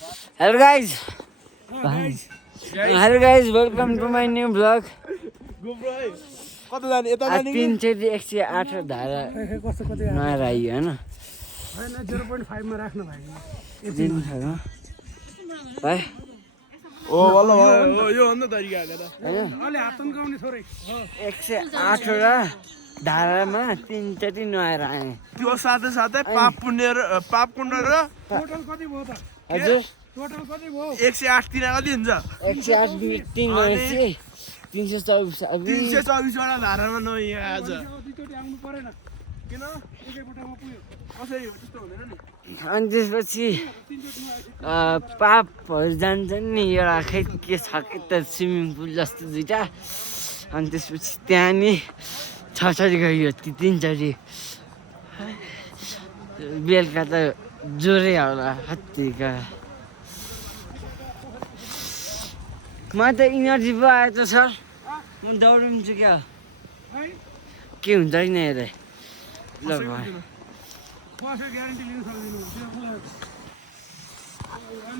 Hello guys. Hello guys, welcome to my new vlog. कता जाने यता जाने कि 3:108 धारा नआएर आइयो हैन हैन 0.5 मा राख्नु भाइ दिन हो भाइ ओ वल्ल भयो यो अन्त तरिका हालेर हैन अलि हात तन्काउने थोरै 108 वटा धारामा 3 नआएर आए त्यो साथै साथै पाप पुण्य र पाप पुण्य र टोटल कति भयो त हजुर टोटल कति भयो 108 तिर कति हुन्छ 108 मिनेट 3 भनेपछि 324 अब 324 वटा धारामा नआइ आज दुईचोटि आउनु परेन किन एकैपटकमा पुग्यो कसरी हो त्यस्तो हुँदैन नि अनि त्यसपछि पापहरू जान्छन् नि एउटा खै के छ कि त स्विमिङ पुल जस्तो दुइटा अनि त्यसपछि त्यहाँ नि 6 चोटि गयो 3 चोटि बेलुका त जोरै होला कतिका म त इनर्जी पो आयो त सर म दौडिन्छु क्या के हुन्छ कि नै हेरे ल भयो कसै ग्यारेन्टी लिन सक्दिनँ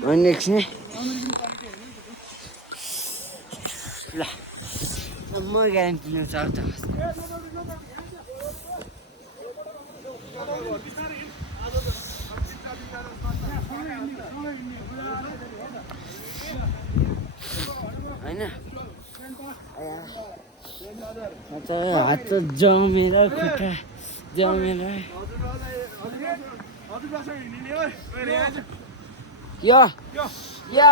अनि एकछिन ल म ग्यारेन्टी लिउँछु अब त होइन त हात त जमेर खुट्टा जमेर यो यो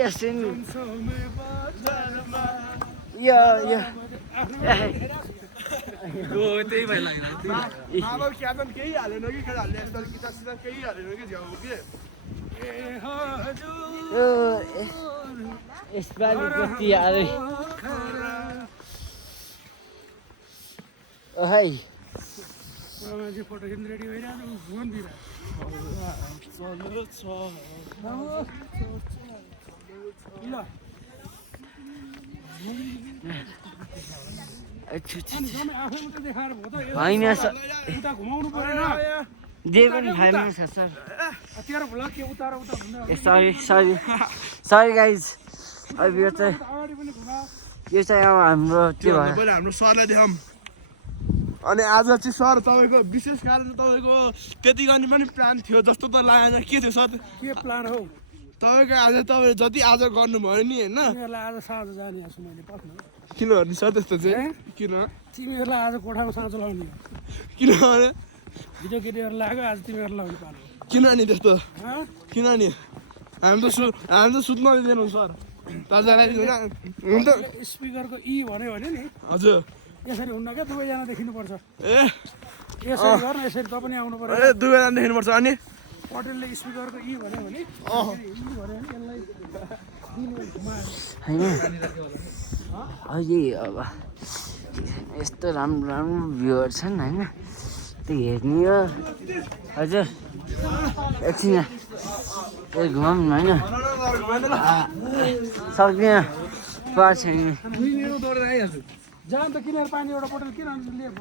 यसै यो यो त्यही भइ लाग्दैन मामा क्याजन केही हालेन कि केटाहरूले एकदम किताब सिताब केही हालेन कि झ्याउ के यसपालि कति हाले ओहै मान्छे फोटो खिच्न रेडी भइरहेको फोन दिएर ल जम्मै आफै मात्रै देखाएर भयो त होइन सर उता घुमाउनु परेन जे पनि फाइलमा छ सर तेरो भ्लग के उता र उता घुम्दा सरी गाइज अब यो चाहिँ अगाडि पनि घुमा यो चाहिँ अब हाम्रो त्यो भयो पहिला हाम्रो सरलाई देखाउँ अनि आज चाहिँ सर तपाईँको विशेष कारण तपाईँको त्यति गर्ने पनि प्लान थियो जस्तो त लागेन के थियो सर के प्लान हौ तपाईँको आज तपाईँ जति आज गर्नुभयो नि होइन तिमीहरूलाई आज साँझ जाने छु मैले पस्नु किन भन्नु सर त्यस्तो चाहिँ किन तिमीहरूलाई आज कोठामा साँझ लाउने किनभने भिडियो केटीहरू लाग्यो आज तिमीहरू लाउने पालो किन नि त्यस्तो किन नि हामी त सुत्न दिँदैनौँ सर ताजालाई हुन्छ स्पिकरको इ भन्यो भने नि हजुर यसरी हुन्न क्या दुवैजना देखिनुपर्छ ए यसरी गर्न यसरी त पनि आउनु पर्यो ए दुवैजना देख्नुपर्छ अनि पटेलले स्पिकरको इ भन्यो भने इ भन्यो भने यसलाई होइन अहिले अब यस्तो राम्रो राम्रो भ्यूहरू छन् होइन त्यो हेर्ने हो हजुर एकछिन ए घुमाउँ न होइन सक्दिनँ पर्छ नि जान त किनेर पानी एउटा बोतल किन लिएर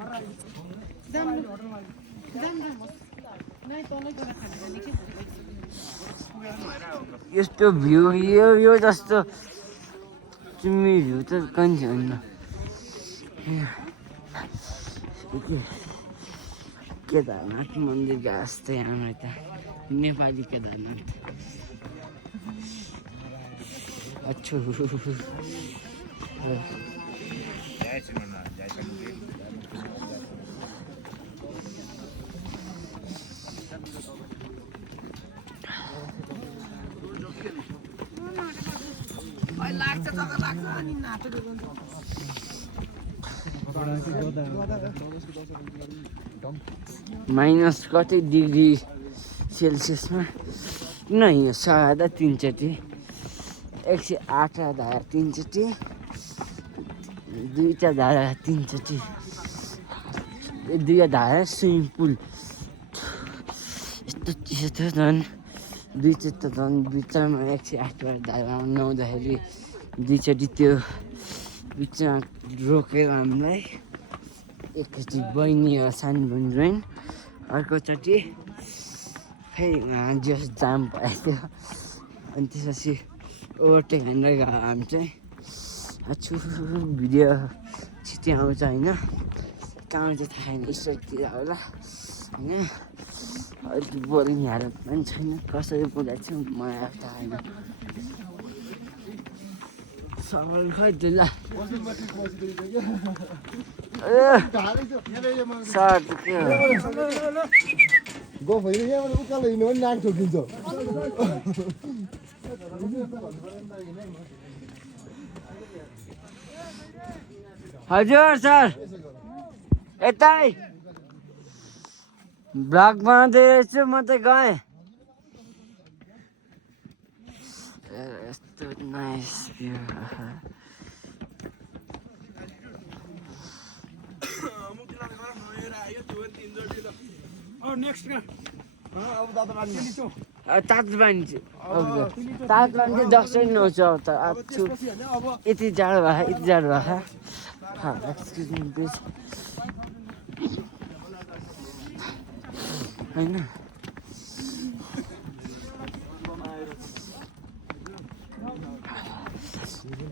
यस्तो भ्यू यो जस्तो तिमी भ्यू त कहीँ छैन केदारनाथ मन्दिर गएको जस्तो यहाँ त नेपाली केदारनाथ अच्छो माइनस कति डिग्री सेल्सियसमा किन हिँड्यो सादा 3 चोटि 108 धारा 3 चोटि दुईटा धारा 3 चोटि दुईटा धारा स्विमिङ पुल यस्तो चिसो थियो झन् दुई चोटि त झन् बिचमा 108 धारामा नुहाउँदाखेरि दुईचोटि त्यो बिचमा रोकेर हामीलाई एकचोटि बहिनी सानो बहिनी अर्कोचोटि फेरि जस जाम भएको थियो अनि त्यसपछि ओभरटेक हानेर गयो हामी चाहिँ छु भिडियो छिटो आउँछ होइन कहाँ चाहिँ थाहा छैन स्टोरतिर होला होइन अलिक बोरिङ हालत पनि छैन कसरी बोलाएको छु मलाई अब थाहा छैन सवाल खै ल सर के हो गफ होइन यहाँबाट उकालो हिँड्यो भने नाक ठोकिन्छ हजुर सर यतै ब्लग बनाउँदै रहेछु म त गएँ यस्तो नाइस भ्यू नेक्स्ट अब दादा मान्ने तातो पानी तातो पानी चाहिँ दस मिनट नआउँछ अब त अब छु यति जाडो भयो एक्सक्युज मी प्लिज होइन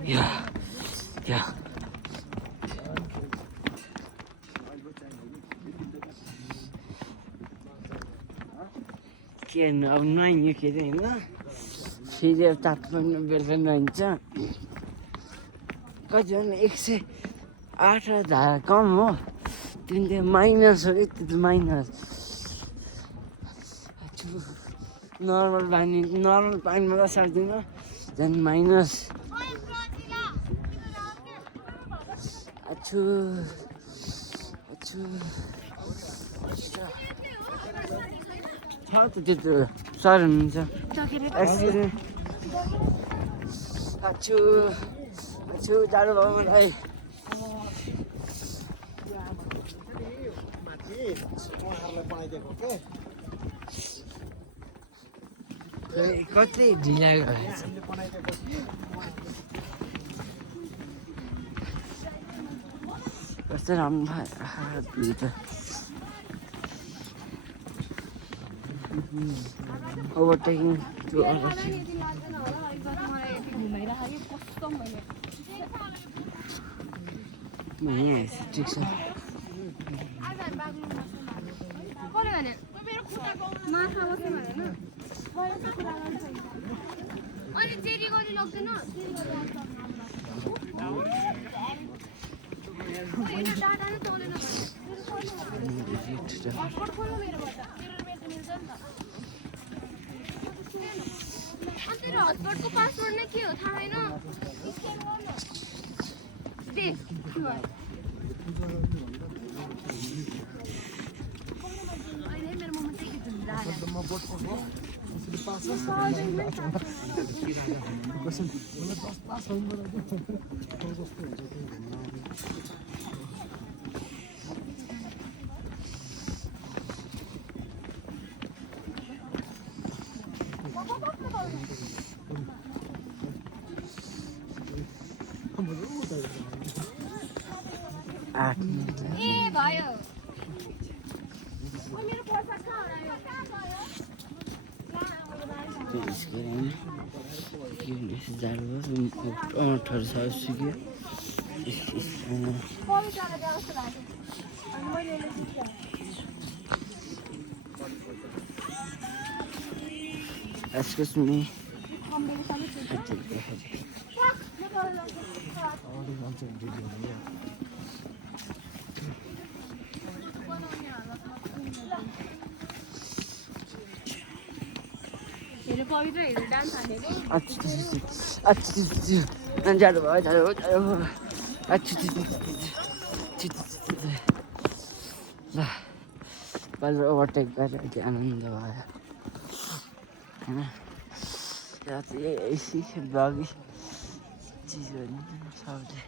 या के हेर्नु अब नुहाइयो के अरे होइन फेरि अब तातो पनि बेलुका नुहाइन्छ कति भन्नु 108 धारा कम हो तिन त्यो माइनस हो कि त्यो माइनस नर्मल पानीमा त सक्दिनँ झन् माइनस अछु छ त त्यो सर हुनुहुन्छ अछु जाडो भयो मलाई कति ढिला गएछ कस्तो राम्रो भयो त ओभरटेकिङ टु यहाँ ठिक छ हटस्पटको पासवर्ड नै के हो थाहा छैन आठ मिनट ए भयो मेरो पैसा कहाँ जाडो भयो टमाटर छ सुक्यो Excuse me. Baru overtake गरेर के आनन्द भयो हैन यहाँ चाहिँ यही ब्लगी चिजहरू सबले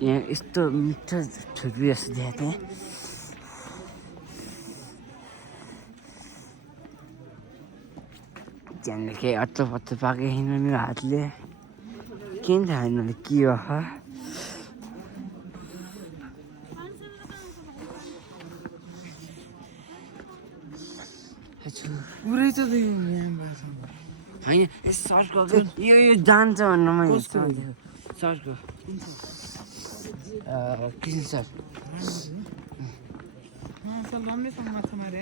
यहाँ यस्तो मिठो छुर्पी जस्तो देखाएको थिएँ त्यहाँनिर केही अत्तो पत्तो पाएको छैन मेरो हातले किन थाहा छैन के हो पुरै छ होइन सरको यो जान्छ भनेर मैले सरको कृष्ण सर राम्रैसँग माछा मारे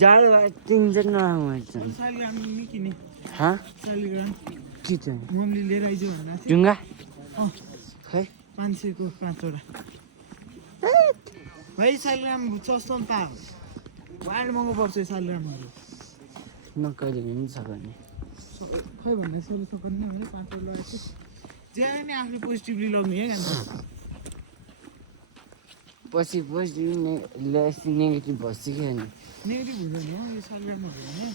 जाडो भयो 3 जना नआउनु शालिग्राम नि किने हाँ शालिग्राम के चाहिँ मम्मीले लिएर आइज भनेर ढुङ्गा अँ खै 500 को 5 वटा भाइ शालिग्राम सस्तो नि पायो वाइल्ड महँगो पर्छ यो शालिग्रामहरू नकहिले पनि सक्ने खै भन्दा सुरु सक्ने भने 5 वटा लगाएको जे नि आफूले पोजिटिभली लग्ने है गान्दा पछि नेगेटिभ भइसक्यो नि नेगेटिभ हुँदैन हो यो शालिग्रामहरू होइन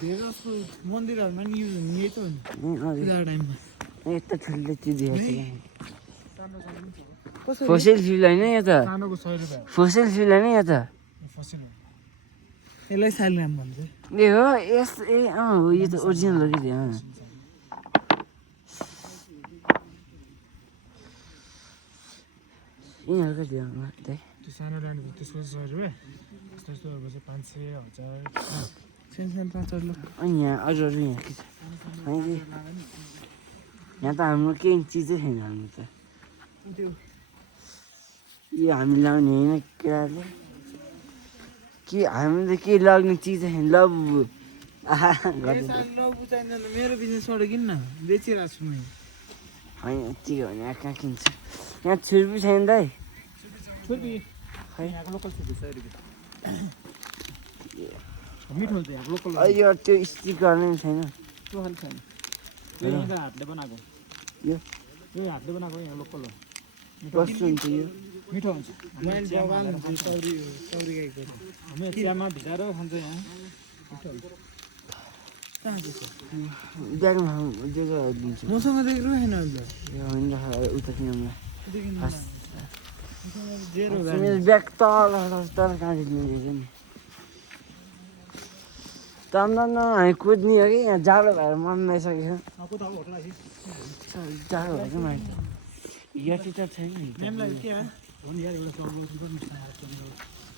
धेरै जस्तो मन्दिरहरूमा नि युज हुने यही त हो नि पूजाको टाइममा यस्तो ठुलो चिज देखेको कसरी फोसिल फ्युल होइन यो त सानोको 100 रुपियाँ फोसिल फ्युल होइन यो त फसिल यसलाई शालिग्राम भन्छ ए हो यस ए अँ हो यो त ओरिजिनल हो कि त्यो यिनीहरूको त्यो त्यो सानो ल्यान्ड त्यसको 100 रुपियाँ यस्तो यस्तोहरूको चाहिँ 500 1000 सानो 5 ल अनि यहाँ अरू यहाँ के छ यहाँ त हाम्रो केही चिजै छैन हाम्रो त त्यो यो हामी लाउने होइन केटाले के हामीले के लाग्ने चिजै छैन ल बुबु आहा गर्दै लघु चाहिँदैन मेरो बिजनेसबाट किन न बेचिरहेको छु मैले होइन के हो भने कहाँ किन्छ यहाँ छुर्पी छैन दाइ छुर्पी खै यहाँको लोकल छुर्पी 100 रुपियाँ मिठो हुन्छ यहाँ लोकल यो त्यो स्टिक गर्ने पनि छैन लोकल छैन यो यहाँको हातले बनाएको यो यो हातले बनाएको यहाँ लोकल हो कस्तो हुन्छ यो मिठो हुन्छ मैले बगान चौरी गाईको हामी चियामा भिजाएर खान्छ यहाँ मिठो हुन्छ कहाँ छ ब्यागमा दिएको दिन्छु मसँग देख्नु छैन अहिले यो होइन उता किनौँला जेरो मेरो ब्याग तल तल कहाँ दिन्छ नि तन्द हामी कुद्ने हो कि यहाँ जाडो भएर मन नआइसक्यो जाडो भएको पनि यति त छैन मेमलाई के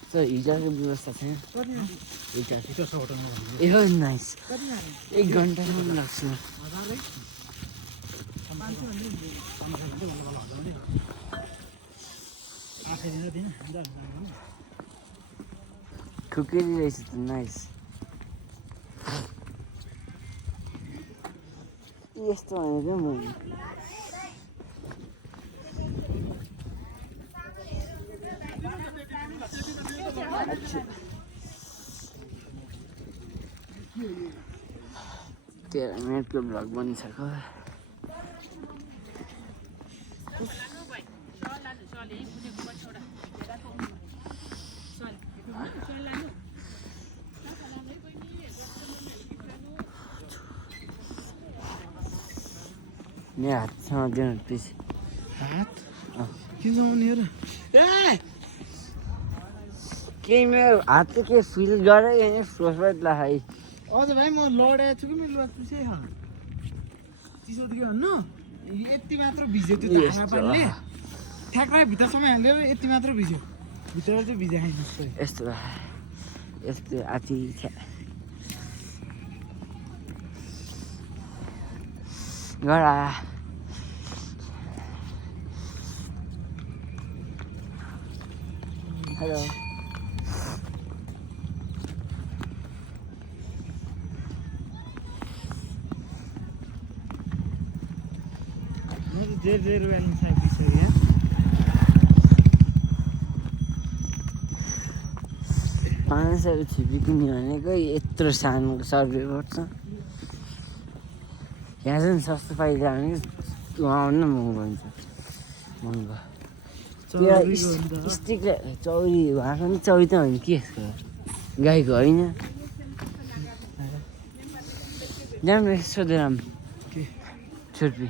सर हिजरको व्यवस्था छैन ए हो नाइस 1 घन्टासम्म लाग्छ खुकुरी रहेछ त नाइस यस्तो भनेको मैले तेह्र मिनटको भ्लग बनिसक्यो मेरो हातसँग दिनु प्लिज हात किन जाउने र ए केही मेरो हातले के फिल गरे होइन फ्रोस्टबाइट लगाइ अझ भाइ म लडेको छु कि मेरो लुगा चिसै छ चिसो त के भन्नु यति मात्र भिज्यो त्यो धागा पानीले ठ्याक्कै भित्रसम्म हाल्यो यति मात्र भिज्यो भित्र चाहिँ भिजा खाइ यस्तो यस्तो आथी गरा हेलो जेरो ब्यालेन्स आइपुग्यो 500 छिपी किन्यो भनेको यत्रो सानो सर्भे गर्छ यहाँ चाहिँ सस्तो पाइदियो भने उहाँ न महँगो हुन्छ महँगो स्टिकले चौरी उहाँको पनि चौरी त होइन के यसको गाईको होइन जाम सोधेर छुर्पी